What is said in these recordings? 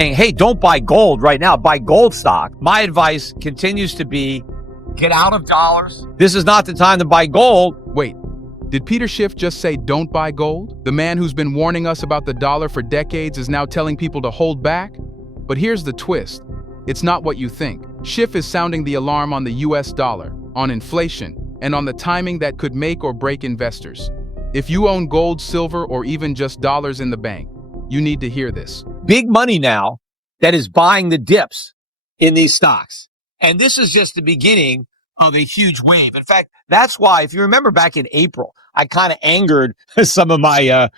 Hey, don't buy gold right now. Buy gold stock. My advice continues to be get out of dollars. This is not the time to buy gold. Wait, did Peter Schiff just say don't buy gold? The man who's been warning us about the dollar for decades is now telling people to hold back? But here's the twist. It's not what you think. Schiff is sounding the alarm on the US dollar, on inflation, and on the timing that could make or break investors. If you own gold, silver, or even just dollars in the bank, you need to hear this. Big money now that is buying the dips in these stocks. And this is just the beginning of a huge wave. In fact, that's why, if you remember back in April, I kind of angered some of my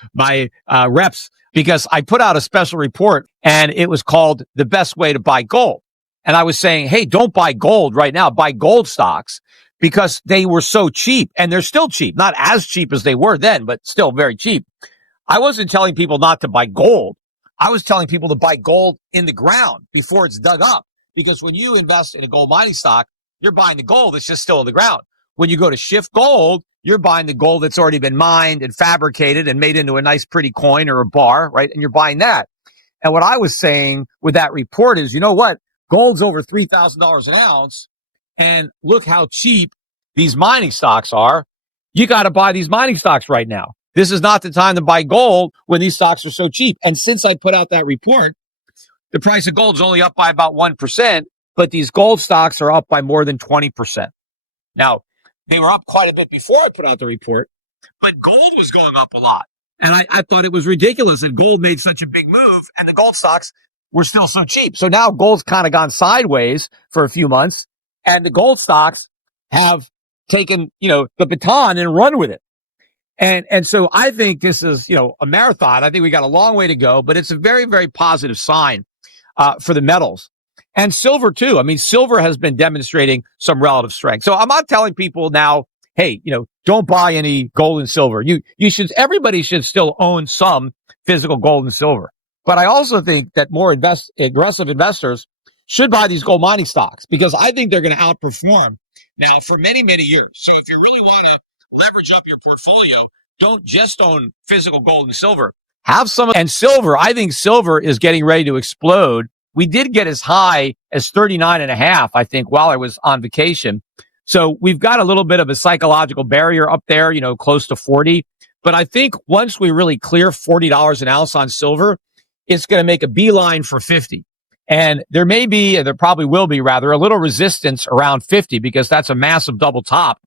reps because I put out a special report and it was called The Best Way to Buy Gold. And I was saying, hey, don't buy gold right now. Buy gold stocks because they were so cheap, and they're still cheap. Not as cheap as they were then, but still very cheap. I wasn't telling people not to buy gold. I was telling people to buy gold in the ground before it's dug up. Because when you invest in a gold mining stock, you're buying the gold that's just still in the ground. When you go to Schiff Gold, you're buying the gold that's already been mined and fabricated and made into a nice, pretty coin or a bar, right? And you're buying that. And what I was saying with that report is, you know what? Gold's over $3,000 an ounce. And look how cheap these mining stocks are. You got to buy these mining stocks right now. This is not the time to buy gold when these stocks are so cheap. And since I put out that report, the price of gold is only up by about 1%, but these gold stocks are up by more than 20%. Now, they were up quite a bit before I put out the report, but gold was going up a lot. And I thought it was ridiculous that gold made such a big move and the gold stocks were still so cheap. So now gold's kind of gone sideways for a few months, and the gold stocks have taken, the baton and run with it. And so I think this is, a marathon. I think we got a long way to go, but it's a very, very positive sign for the metals and silver too. I mean, silver has been demonstrating some relative strength. So I'm not telling people now, hey, don't buy any gold and silver. Everybody should still own some physical gold and silver. But I also think that more aggressive investors should buy these gold mining stocks because I think they're going to outperform now for many, many years. So if you really want to leverage up your portfolio, don't just own physical gold and silver. Have some. And silver, I think silver is getting ready to explode. We did get as high as 39.5, I think, while I was on vacation. So we've got a little bit of a psychological barrier up there, close to 40. But I think once we really clear $40 an ounce on silver, it's going to make a beeline for 50. And there probably will be rather, a little resistance around 50 because that's a massive double top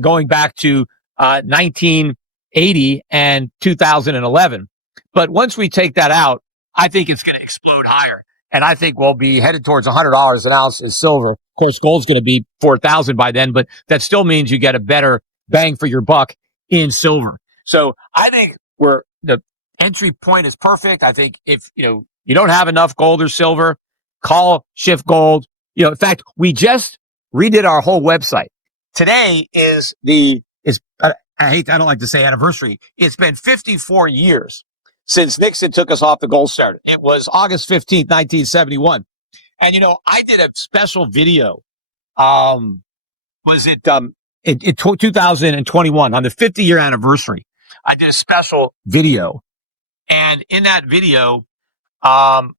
going back to 1980 and 2011. But once we take that out, I think it's going to explode higher. And I think we'll be headed towards $100 an ounce in silver. Of course, gold's going to be 4,000 by then, but that still means you get a better bang for your buck in silver. So I think the entry point is perfect. I think if, you don't have enough gold or silver, call Schiff Gold. In fact, we just redid our whole website. Today I don't like to say anniversary. It's been 54 years since Nixon took us off the gold standard. It was August 15th, 1971. And, I did a special video. In 2021 on the 50-year anniversary? I did a special video. And in that video, I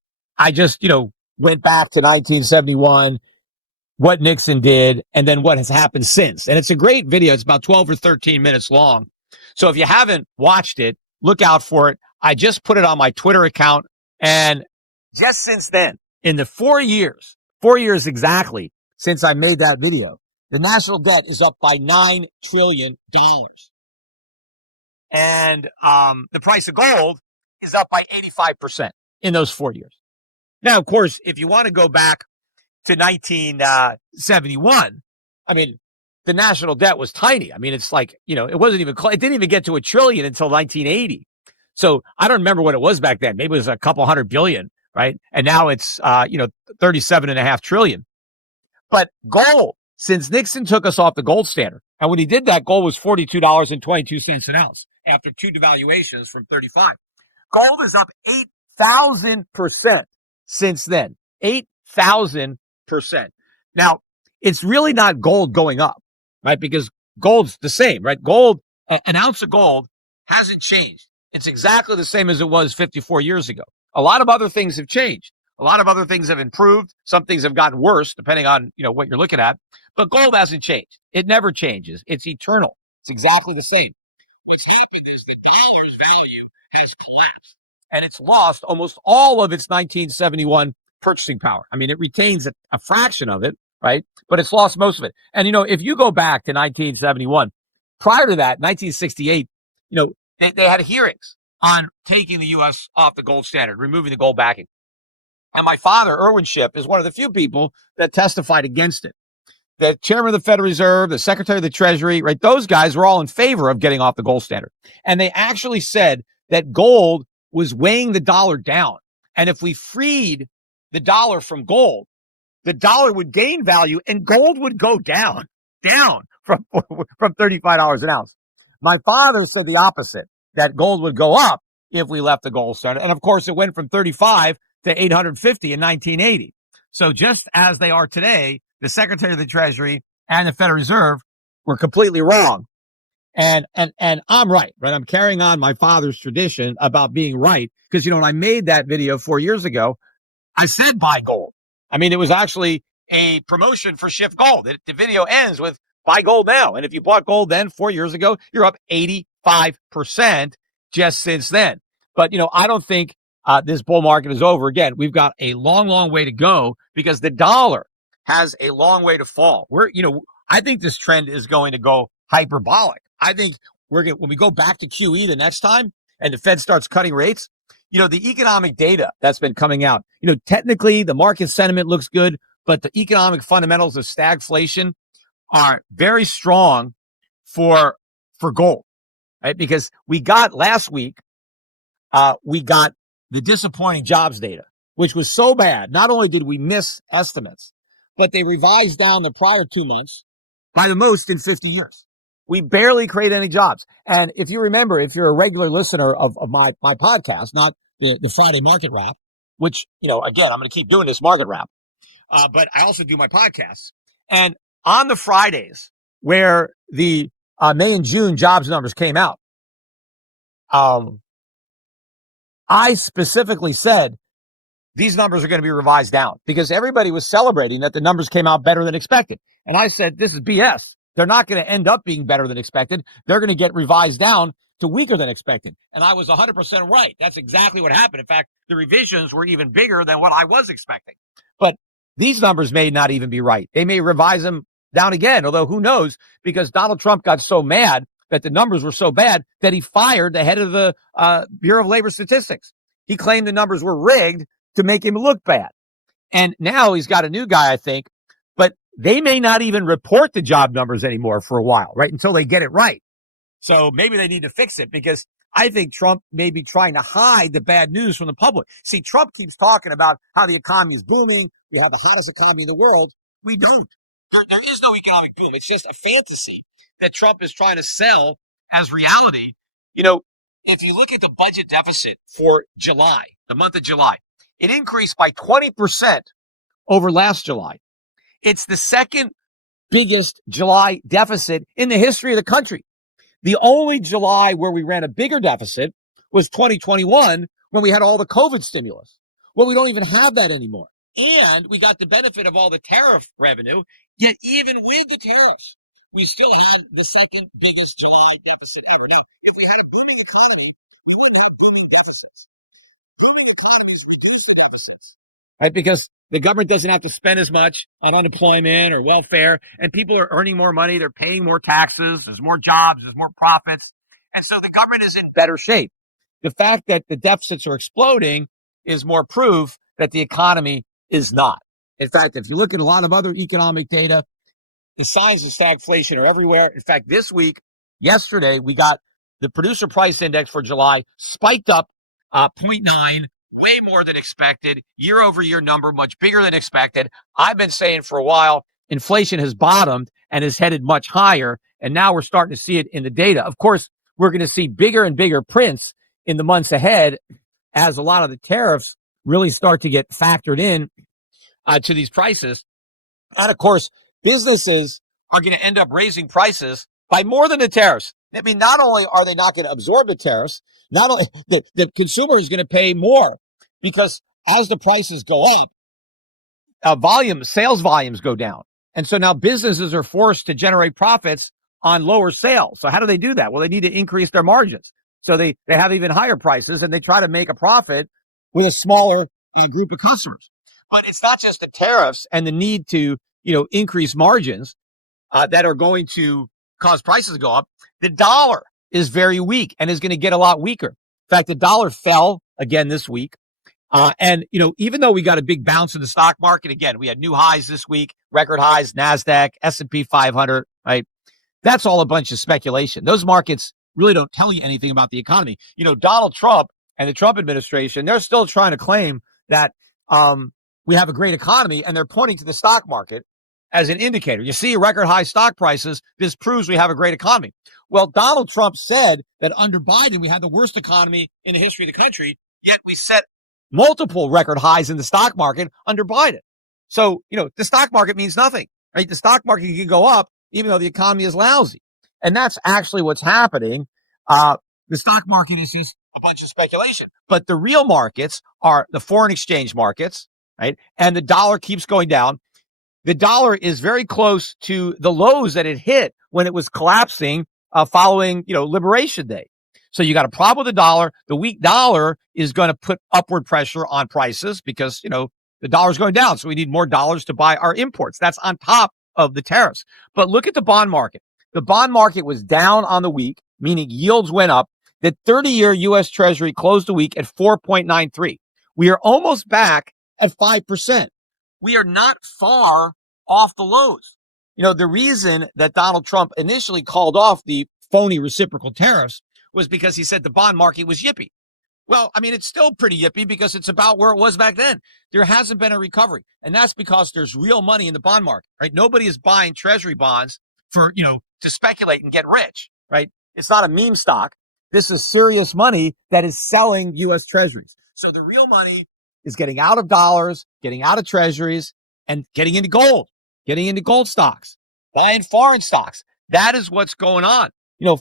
just, went back to 1971, what Nixon did, and then what has happened since. And it's a great video. It's about 12 or 13 minutes long. So if you haven't watched it, look out for it. I just put it on my Twitter account. And just since then, in the 4 years exactly since I made that video, the national debt is up by $9 trillion. And the price of gold is up by 85% in those 4 years. Now, of course, if you want to go back to 1971, I mean, the national debt was tiny. I mean, it's like, it wasn't even it didn't even get to $1 trillion until 1980. So I don't remember what it was back then. Maybe it was a couple $100 billion, right? And now it's, 37.5 trillion. But gold, since Nixon took us off the gold standard, and when he did that, gold was $42.22 an ounce after two devaluations from 35. Gold is up 8,000% since then. 8,000%. Now, it's really not gold going up, right? Because gold's the same, right? Gold, an ounce of gold hasn't changed. It's exactly the same as it was 54 years ago. A lot of other things have changed. A lot of other things have improved. Some things have gotten worse, depending on, what you're looking at. But gold hasn't changed. It never changes. It's eternal. It's exactly the same. What's happened is the dollar's value has collapsed, and it's lost almost all of its 1971 purchasing power. I mean, it retains a fraction of it, right? But it's lost most of it. And, if you go back to 1971, prior to that, 1968, they had hearings on taking the U.S. off the gold standard, removing the gold backing. And my father, Irwin Schiff, is one of the few people that testified against it. The chairman of the Federal Reserve, the secretary of the Treasury, right? Those guys were all in favor of getting off the gold standard. And they actually said that gold was weighing the dollar down. And if we freed the dollar from gold, the dollar would gain value and gold would go down from $35 an ounce. My father said the opposite, that gold would go up if we left the gold standard. And of course, it went from 35 to 850 in 1980. So just as they are today, the Secretary of the Treasury and the Federal Reserve were completely wrong. And I'm right? I'm carrying on my father's tradition about being right. Because, when I made that video 4 years ago, I said buy gold. I mean, it was actually a promotion for Schiff Gold. The video ends with buy gold now. And if you bought gold then 4 years ago, you're up 85% just since then. But, I don't think this bull market is over. Again, we've got a long, long way to go because the dollar has a long way to fall. I think this trend is going to go hyperbolic. I think when we go back to QE the next time and the Fed starts cutting rates, the economic data that's been coming out, technically the market sentiment looks good, but the economic fundamentals of stagflation are very strong for gold, right? Because we got last week, we got the disappointing jobs data, which was so bad. Not only did we miss estimates, but they revised down the prior 2 months by the most in 50 years. We barely create any jobs. And if you remember, if you're a regular listener of my podcast, not the Friday market wrap, which, again, I'm going to keep doing this market wrap, but I also do my podcasts. And on the Fridays where the May and June jobs numbers came out, I specifically said these numbers are going to be revised down because everybody was celebrating that the numbers came out better than expected. And I said, this is BS. They're not going to end up being better than expected. They're going to get revised down to weaker than expected. And I was 100% right. That's exactly what happened. In fact, the revisions were even bigger than what I was expecting. But these numbers may not even be right. They may revise them down again, although who knows, because Donald Trump got so mad that the numbers were so bad that he fired the head of the Bureau of Labor Statistics. He claimed the numbers were rigged to make him look bad. And now he's got a new guy, I think, but they may not even report the job numbers anymore for a while, right? Until they get it right. So maybe they need to fix it because I think Trump may be trying to hide the bad news from the public. See, Trump keeps talking about how the economy is booming. We have the hottest economy in the world. We don't. There is no economic boom. It's just a fantasy that Trump is trying to sell as reality. If you look at the budget deficit for July, the month of July, it increased by 20% over last July. It's the second biggest July deficit in the history of the country. The only July where we ran a bigger deficit was 2021 when we had all the COVID stimulus. Well, we don't even have that anymore. And we got the benefit of all the tariff revenue. Yet even with the tariffs, we still have the second biggest July deficit ever. Now, right? Because the government doesn't have to spend as much on unemployment or welfare, and people are earning more money. They're paying more taxes. There's more jobs. There's more profits. And so the government is in better shape. The fact that the deficits are exploding is more proof that the economy is not. In fact, if you look at a lot of other economic data, the signs of stagflation are everywhere. In fact, this week, yesterday, we got the producer price index for July spiked up 0.9, way more than expected. Year over year number, much bigger than expected. I've been saying for a while, inflation has bottomed and is headed much higher. And now we're starting to see it in the data. Of course, we're going to see bigger and bigger prints in the months ahead as a lot of the tariffs really start to get factored in to these prices. And of course, businesses are going to end up raising prices by more than the tariffs. I mean, not only are they not going to absorb the tariffs, not only the consumer is going to pay more because as the prices go up, sales volumes go down. And so now businesses are forced to generate profits on lower sales. So how do they do that? Well, they need to increase their margins. So they have even higher prices and they try to make a profit with a smaller group of customers. But it's not just the tariffs and the need to, increase margins that are going to cause prices to go up. The dollar is very weak and is going to get a lot weaker. In fact, the dollar fell again this week. And even though we got a big bounce in the stock market, again, we had new highs this week, record highs, NASDAQ, S&P 500, right? That's all a bunch of speculation. Those markets really don't tell you anything about the economy. Donald Trump and the Trump administration, they're still trying to claim that we have a great economy, and they're pointing to the stock market as an indicator. You see record high stock prices. This proves we have a great economy. Well, Donald Trump said that under Biden, we had the worst economy in the history of the country, yet we set multiple record highs in the stock market under Biden. So, the stock market means nothing, right? The stock market can go up even though the economy is lousy. And that's actually what's happening. The stock market is just a bunch of speculation. But the real markets are the foreign exchange markets, right? And the dollar keeps going down. The dollar is very close to the lows that it hit when it was collapsing following, Liberation Day. So you got a problem with the dollar. The weak dollar is going to put upward pressure on prices because, the dollar's going down. So we need more dollars to buy our imports. That's on top of the tariffs. But look at the bond market. The bond market was down on the week, meaning yields went up. The 30-year U.S. Treasury closed the week at 4.93. We are almost back at 5%. We are not far off the lows. The reason that Donald Trump initially called off the phony reciprocal tariffs was because he said the bond market was yippy. Well, it's still pretty yippy because it's about where it was back then. There hasn't been a recovery. And that's because there's real money in the bond market, right? Nobody is buying treasury bonds for, to speculate and get rich, right? It's not a meme stock. This is serious money that is selling U.S. treasuries. So the real money is getting out of dollars, getting out of treasuries, and getting into gold stocks, buying foreign stocks. That is what's going on.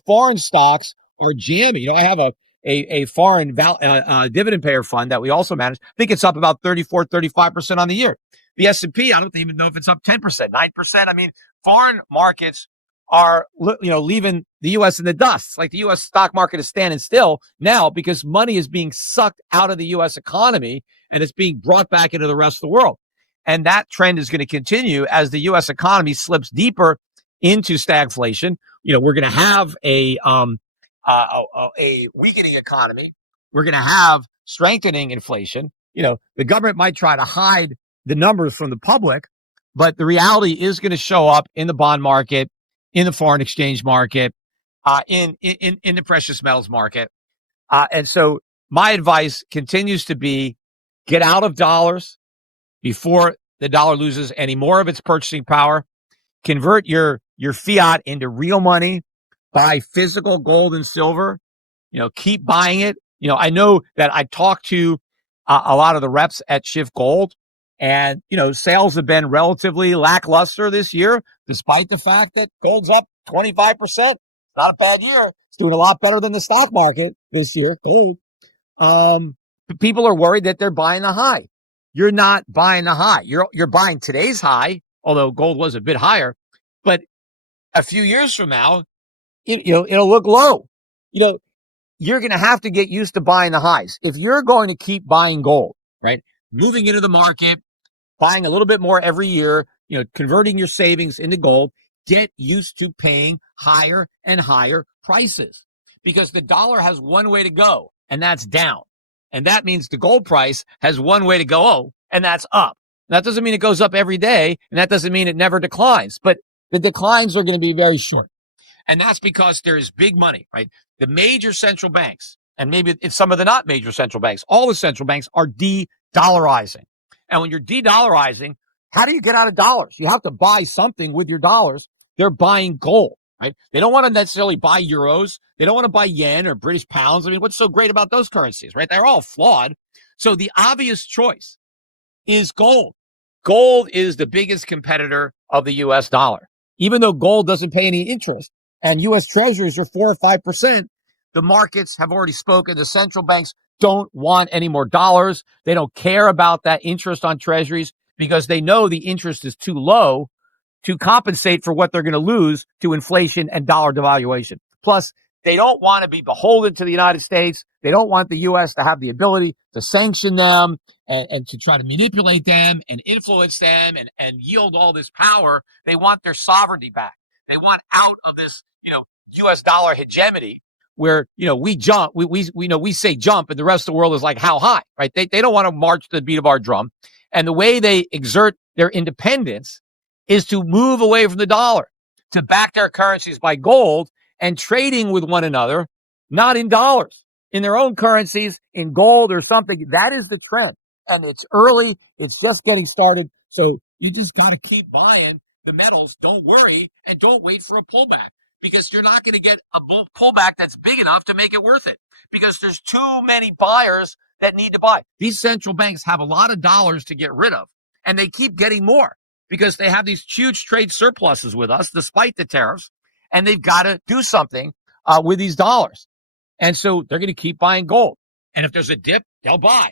Foreign stocks are jamming. I have a foreign dividend payer fund that we also manage. I think it's up about 35% on the year. The S&P, I don't even know if it's up 10%, 9%. Foreign markets are, leaving the U.S. in the dust. It's like the U.S. stock market is standing still now because money is being sucked out of the U.S. economy and it's being brought back into the rest of the world. And that trend is going to continue as the U.S. economy slips deeper into stagflation. We're going to have a weakening economy. We're going to have strengthening inflation. The government might try to hide the numbers from the public, but the reality is going to show up in the bond market, in the foreign exchange market, in the precious metals market. And so my advice continues to be get out of dollars before the dollar loses any more of its purchasing power. Convert your fiat into real money. Buy physical gold and silver. Keep buying it. I know that I talked to a lot of the reps at Schiff Gold, and sales have been relatively lackluster this year, despite the fact that gold's up 25%. It's not a bad year. It's doing a lot better than the stock market this year. Gold. People are worried that they're buying the high. You're not buying the high. You're buying today's high, although gold was a bit higher. But a few years from now, it'll look low. You're going to have to get used to buying the highs. If you're going to keep buying gold, right? Moving into the market, buying a little bit more every year, converting your savings into gold, get used to paying higher and higher prices because the dollar has one way to go, and that's down. And that means the gold price has one way to go, and that's up. That doesn't mean it goes up every day, and that doesn't mean it never declines, but the declines are going to be very short. And that's because there's big money, right? The major central banks, and maybe it's some of the not major central banks, all the central banks are de-dollarizing. And when you're de-dollarizing, how do you get out of dollars? You have to buy something with your dollars. They're buying gold, right? They don't want to necessarily buy euros. They don't want to buy yen or British pounds. What's so great about those currencies, right? They're all flawed. So the obvious choice is gold. Gold is the biggest competitor of the U.S. dollar. Even though gold doesn't pay any interest and U.S. treasuries are 4 or 5%, the markets have already spoken. The central banks don't want any more dollars. They don't care about that interest on treasuries because they know the interest is too low to compensate for what they're going to lose to inflation and dollar devaluation. Plus, they don't want to be beholden to the United States. They don't want the U.S. to have the ability to sanction them and to try to manipulate them and influence them and yield all this power. They want their sovereignty back. They want out of this, U.S. dollar hegemony where, we jump, we say jump and the rest of the world is like, how high, right? They don't want to march to the beat of our drum. And the way they exert their independence is to move away from the dollar, to back their currencies by gold and trading with one another, not in dollars, in their own currencies, in gold or something. That is the trend. And it's early. It's just getting started. So you just got to keep buying the metals. Don't worry and don't wait for a pullback because you're not going to get a pullback that's big enough to make it worth it because there's too many buyers that need to buy. These central banks have a lot of dollars to get rid of, and they keep getting more because they have these huge trade surpluses with us despite the tariffs, and they've got to do something with these dollars. And so they're going to keep buying gold. And if there's a dip, they'll buy.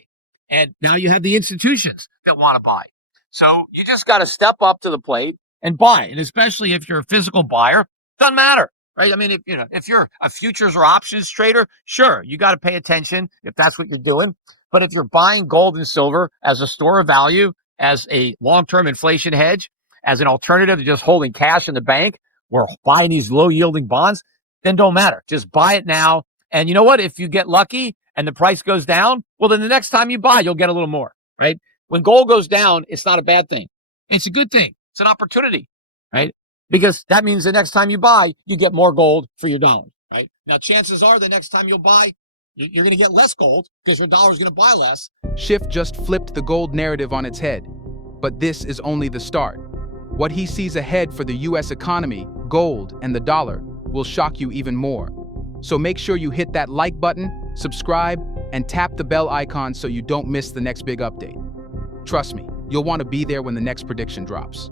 And now you have the institutions that want to buy. So you just got to step up to the plate and buy. And especially if you're a physical buyer, doesn't matter, right? I mean, if you're a futures or options trader, sure, you got to pay attention if that's what you're doing. But if you're buying gold and silver as a store of value, as a long-term inflation hedge, as an alternative to just holding cash in the bank or buying these low-yielding bonds, then don't matter. Just buy it now. And you know what? If you get lucky and the price goes down, well, then the next time you buy, you'll get a little more, right? When gold goes down, it's not a bad thing. It's a good thing. It's an opportunity, right? Because that means the next time you buy, you get more gold for your dollar, right? Now, chances are the next time you'll buy, you're going to get less gold because your dollar is going to buy less. Schiff just flipped the gold narrative on its head. But this is only the start. What he sees ahead for the U.S. economy, gold, and the dollar will shock you even more. So make sure you hit that like button, subscribe, and tap the bell icon so you don't miss the next big update. Trust me, you'll want to be there when the next prediction drops.